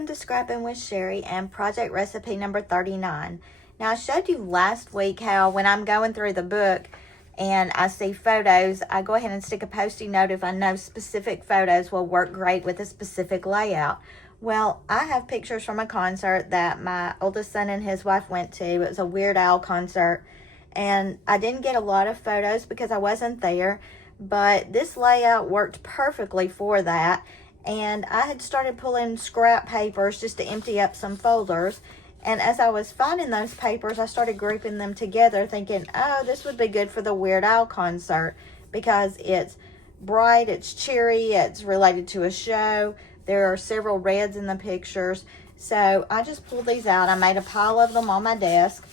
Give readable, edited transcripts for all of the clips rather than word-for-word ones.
welcome to Scrappin with Sheri and project recipe number 39. Now I showed you last week how when I'm going through the book and I see photos, I go ahead and stick a Post-it note if I know specific photos will work great with a specific layout. Well, I have pictures from a concert that my oldest son and his wife went to. It was a Weird Al concert, and I didn't get a lot of photos because I wasn't there, but this layout worked perfectly for that. And I had started pulling scrap papers just to empty up some folders. And as I was finding those papers, I started grouping them together thinking, oh, this would be good for the Weird Al concert because it's bright, it's cheery, it's related to a show. There are several reds in the pictures. So I just pulled these out. I made a pile of them on my desk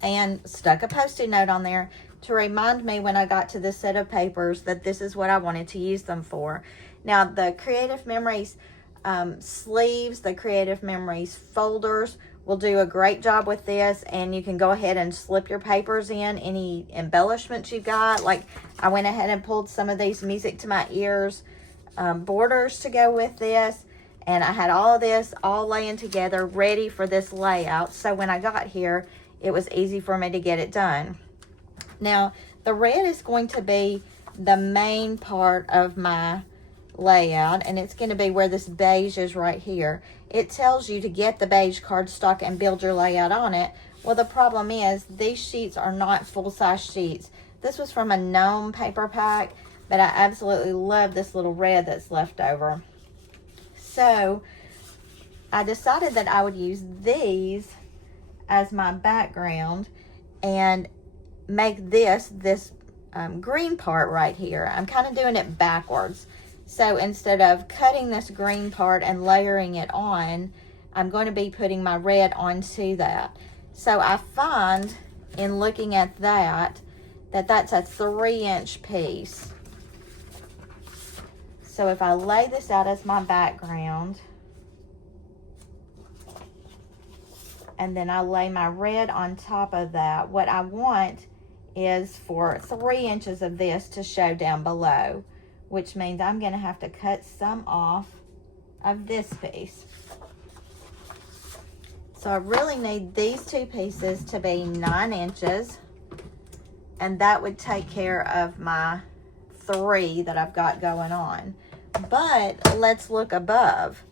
and stuck a Post-it note on there to remind me when I got to this set of papers that this is what I wanted to use them for. Now, the Creative Memories sleeves, the Creative Memories folders will do a great job with this, and you can go ahead and slip your papers in, any embellishments you got. Like, I went ahead and pulled some of these Music to My Ears borders to go with this, and I had all of this all laying together ready for this layout. So when I got here, it was easy for me to get it done. Now, the red is going to be the main part of my layout, and it's going to be where this beige is right here. It tells you to get the beige cardstock and build your layout on it. Well, the problem is these sheets are not full-size sheets. This was from a Gnome paper pack, but I absolutely love this little red that's left over. So I decided that I would use these as my background and make this green part right here. I'm kind of doing it backwards. So instead of cutting this green part and layering it on, I'm going to be putting my red onto that. So I find in looking at that, that's a 3-inch piece. So if I lay this out as my background, and then I lay my red on top of that, what I want is for 3 inches of this to show down below, which means I'm going to have to cut some off of this piece. So I really need these two pieces to be 9 inches, and that would take care of my 3 that I've got going on. But let's look above.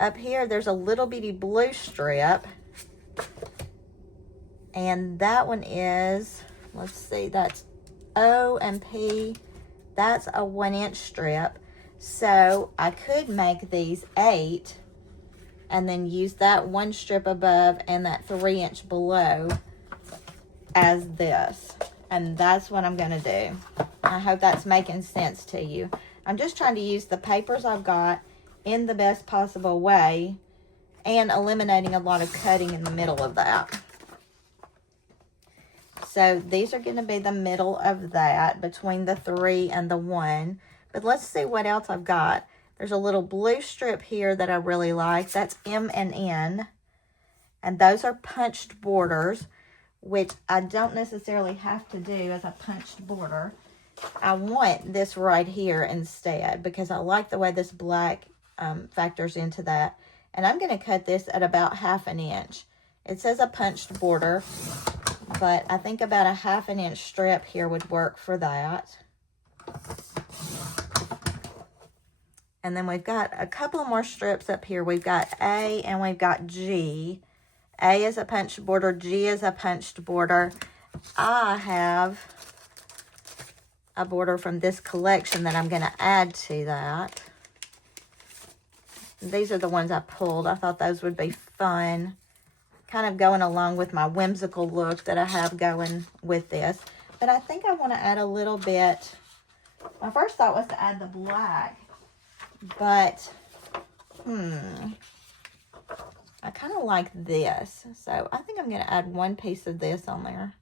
Up here, there's a little bitty blue strip, and that one is, let's see, that's O and P. That's a 1-inch strip. So I could make these 8 and then use that one strip above and that 3-inch below as this. And that's what I'm going to do. I hope that's making sense to you. I'm just trying to use the papers I've got in the best possible way and eliminating a lot of cutting in the middle of that. So these are going to be the middle of that, between the 3 and the 1. But let's see what else I've got. There's a little blue strip here that I really like. That's M and N. And those are punched borders, which I don't necessarily have to do as a punched border. I want this right here instead because I like the way this black factors into that. And I'm going to cut this at about 1/2 inch. It says a punched border, but I think about a 1/2 inch strip here would work for that. And then we've got a couple more strips up here. We've got A and we've got G. A is a punched border, G is a punched border. I have a border from this collection that I'm going to add to that. These are the ones I pulled. I thought those would be fun, kind of going along with my whimsical look that I have going with this. But I think I want to add a little bit. My first thought was to add the black, but I kind of like this. So I think I'm going to add one piece of this on there.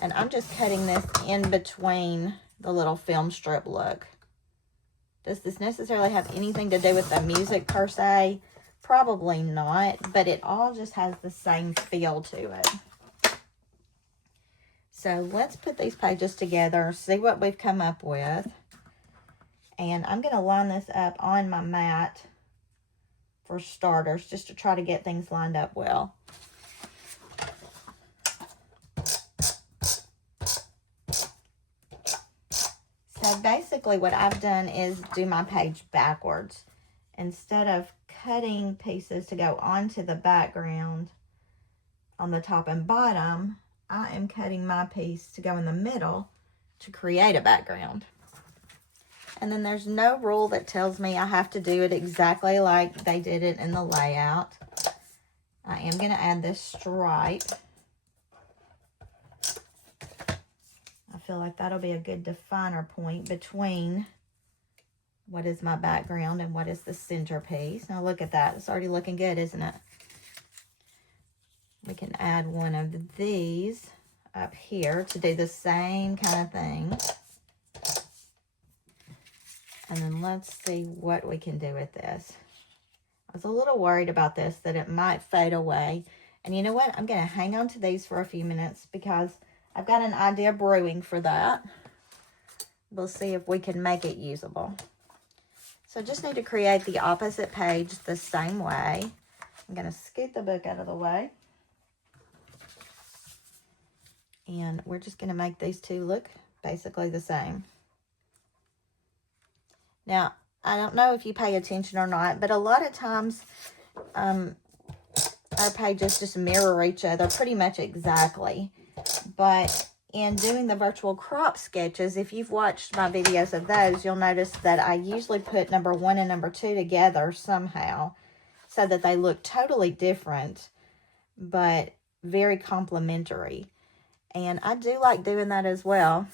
And I'm just cutting this in between the little film strip look. Does this necessarily have anything to do with the music per se? Probably not, but it all just has the same feel to it. So let's put these pages together, see what we've come up with. And I'm going to line this up on my mat for starters, just to try to get things lined up well. So basically what I've done is do my page backwards. Instead of cutting pieces to go onto the background on the top and bottom, I am cutting my piece to go in the middle to create a background. And then there's no rule that tells me I have to do it exactly like they did it in the layout. I am going to add this stripe. I feel like that'll be a good definer point between what is my background and what is the centerpiece. Now look at that. It's already looking good, isn't it? We can add one of these up here to do the same kind of thing. And then let's see what we can do with this. I was a little worried about this, that it might fade away. And you know what? I'm going to hang on to these for a few minutes because I've got an idea brewing for that. We'll see if we can make it usable. So I just need to create the opposite page the same way. I'm going to scoot the book out of the way. And we're just going to make these two look basically the same. Now, I don't know if you pay attention or not, but a lot of times our pages just mirror each other pretty much exactly. But in doing the virtual crop sketches, if you've watched my videos of those, you'll notice that I usually put number 1 and number 2 together somehow so that they look totally different, but very complementary. And I do like doing that as well.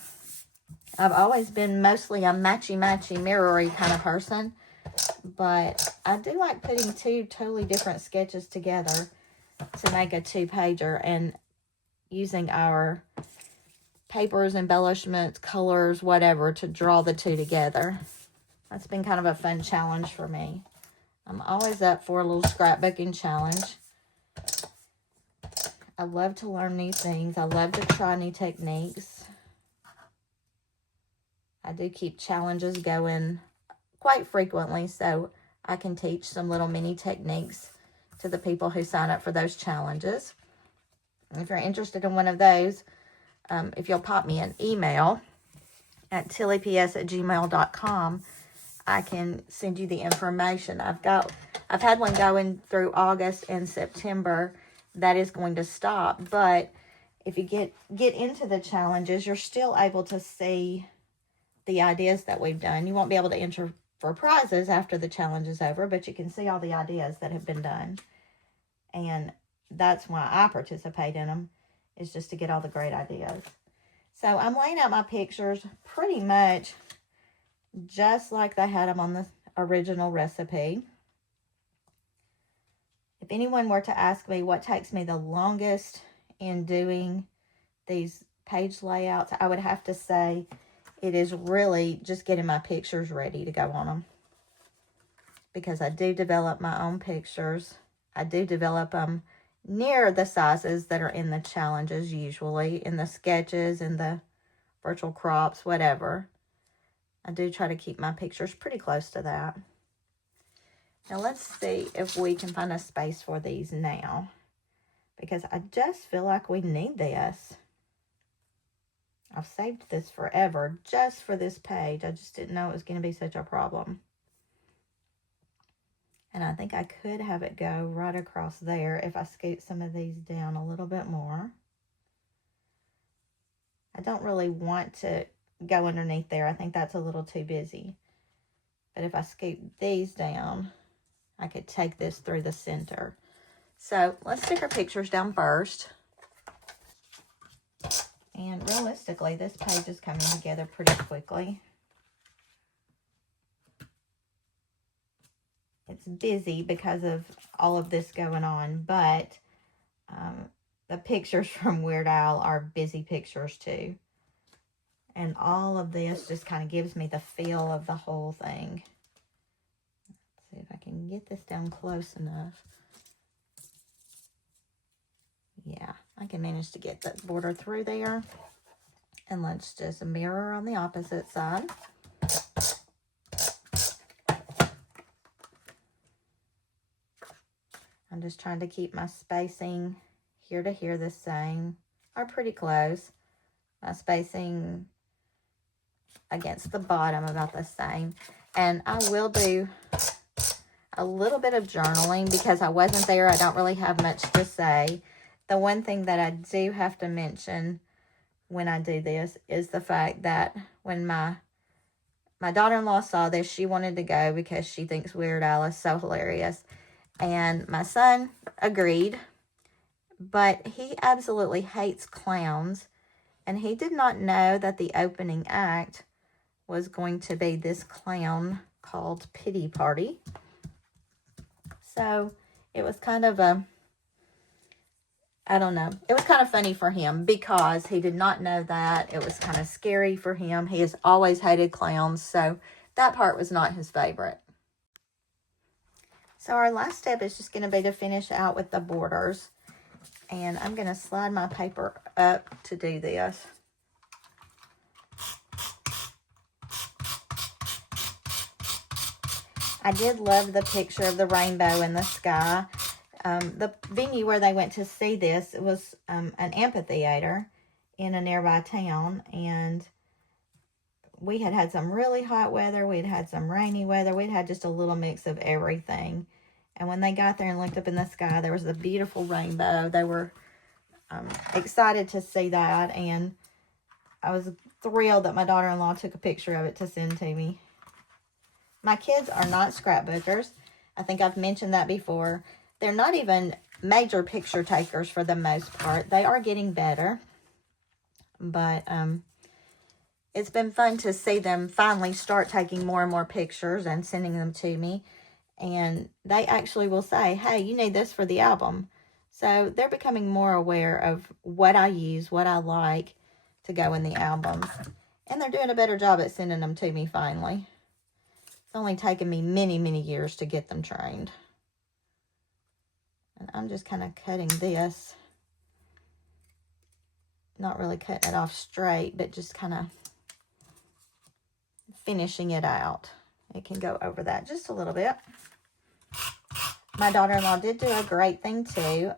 I've always been mostly a matchy-matchy, mirror-y kind of person. But I do like putting two totally different sketches together to make a 2-pager and using our papers, embellishments, colors, whatever, to draw the two together. That's been kind of a fun challenge for me. I'm always up for a little scrapbooking challenge. I love to learn new things. I love to try new techniques. I do keep challenges going quite frequently, so I can teach some little mini techniques to the people who sign up for those challenges. If you're interested in one of those, if you'll pop me an email at tilleyps@gmail.com, I can send you the information. I've had one going through August and September. That is going to stop, but if you get into the challenges, you're still able to see the ideas that we've done. You won't be able to enter for prizes after the challenge is over, but you can see all the ideas that have been done. And that's why I participate in them, is just to get all the great ideas. So I'm laying out my pictures pretty much just like they had them on the original recipe. If anyone were to ask me what takes me the longest in doing these page layouts, I would have to say it is really just getting my pictures ready to go on them. Because I do develop my own pictures. I do develop them near the sizes that are in the challenges usually, in the sketches, in the virtual crops, whatever. I do try to keep my pictures pretty close to that. Now let's see if we can find a space for these now, because I just feel like we need this. I've saved this forever just for this page. I just didn't know it was going to be such a problem. And I think I could have it go right across there if I scoot some of these down a little bit more. I don't really want to go underneath there. I think that's a little too busy. But if I scoot these down, I could take this through the center. So let's stick our pictures down first. And realistically, this page is coming together pretty quickly. It's busy because of all of this going on, but the pictures from Weird Al are busy pictures too. And all of this just kind of gives me the feel of the whole thing. Let's see if I can get this down close enough. Yeah, I can manage to get that border through there. And let's just mirror on the opposite side. I'm just trying to keep my spacing here to here the same, or pretty close. My spacing against the bottom about the same. And I will do a little bit of journaling because I wasn't there. I don't really have much to say. The one thing that I do have to mention when I do this is the fact that when my daughter-in-law saw this, she wanted to go because she thinks Weird Al is so hilarious. And my son agreed, but he absolutely hates clowns. And he did not know that the opening act was going to be this clown called Pity Party. So it was kind of I don't know. It was kind of funny for him because he did not know that. It was kind of scary for him. He has always hated clowns, so that part was not his favorite. So our last step is just going to be to finish out with the borders. And I'm going to slide my paper up to do this. I did love the picture of the rainbow in the sky. The venue where they went to see this, it was an amphitheater in a nearby town, and we had some really hot weather, we'd had some rainy weather, we'd had just a little mix of everything. And when they got there and looked up in the sky, there was a beautiful rainbow. They were excited to see that, and I was thrilled that my daughter-in-law took a picture of it to send to me. My kids are not scrapbookers. I think I've mentioned that before. They're not even major picture takers for the most part. They are getting better. But it's been fun to see them finally start taking more and more pictures and sending them to me. And they actually will say, hey, you need this for the album. So they're becoming more aware of what I use, what I like to go in the albums. And they're doing a better job at sending them to me finally. It's only taken me many, many years to get them trained. And I'm just kind of cutting this. Not really cutting it off straight, but just kind of finishing it out. It can go over that just a little bit. My daughter-in-law did do a great thing too.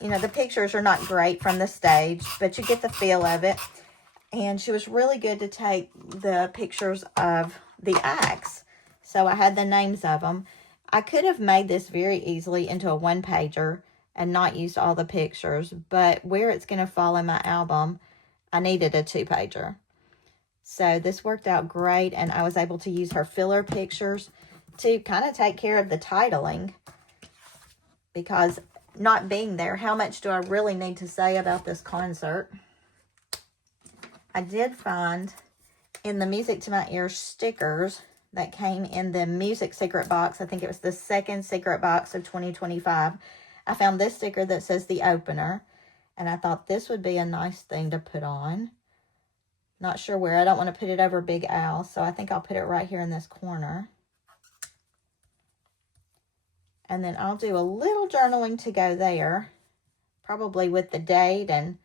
You know, the pictures are not great from the stage, but you get the feel of it. And she was really good to take the pictures of the acts. So I had the names of them. I could have made this very easily into a one-pager and not used all the pictures. But where it's going to fall in my album, I needed a two-pager. So this worked out great. And I was able to use her filler pictures to kind of take care of the titling. Because not being there, how much do I really need to say about this concert? I did find in the Music to My Ears stickers that came in the music secret box, I think it was the second secret box of 2025, I found this sticker that says the opener, and I thought this would be a nice thing to put on. Not sure where. I don't want to put it over Big Al, so I think I'll put it right here in this corner. And then I'll do a little journaling to go there, probably with the date, and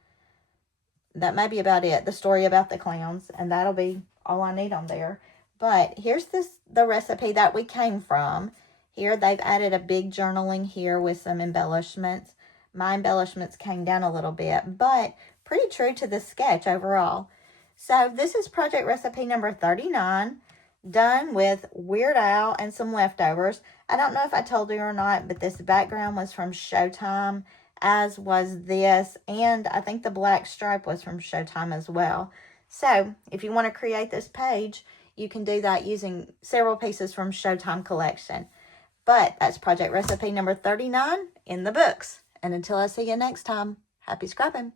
that may be about it. The story about the clowns, and that'll be all I need on there. But here's the recipe that we came from. Here they've added a big journaling here with some embellishments. My embellishments came down a little bit, but pretty true to the sketch overall. So this is project recipe number 39, done with Weird Al and some leftovers. I don't know if I told you or not, but this background was from Showtime, as was this, and I think the black stripe was from Showtime as well. So if you want to create this page, you can do that using several pieces from Showtime collection. But that's project recipe number 39 in the books. And until I see you next time, happy scrapping.